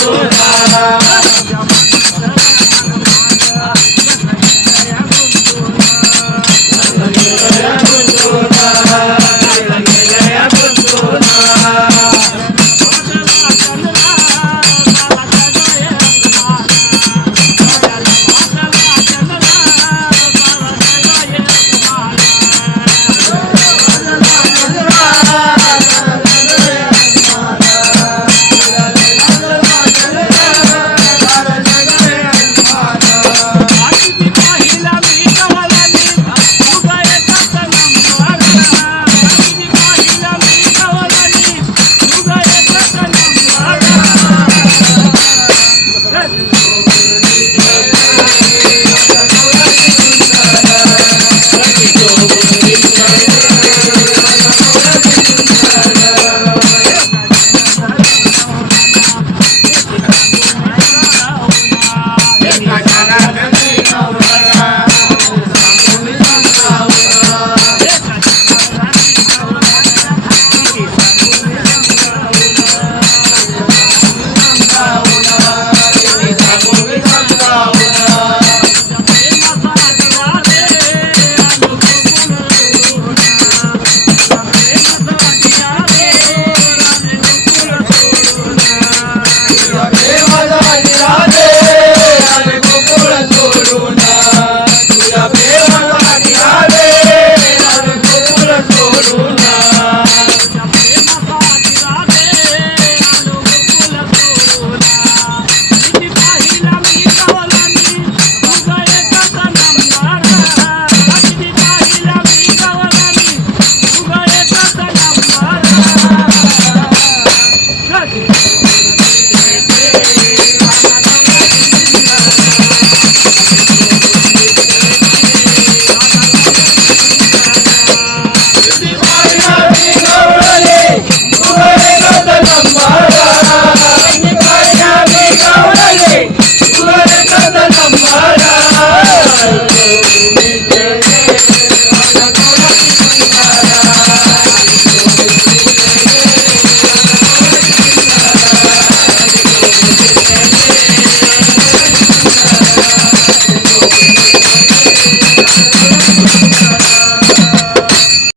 सुधारा I'm gonna make it.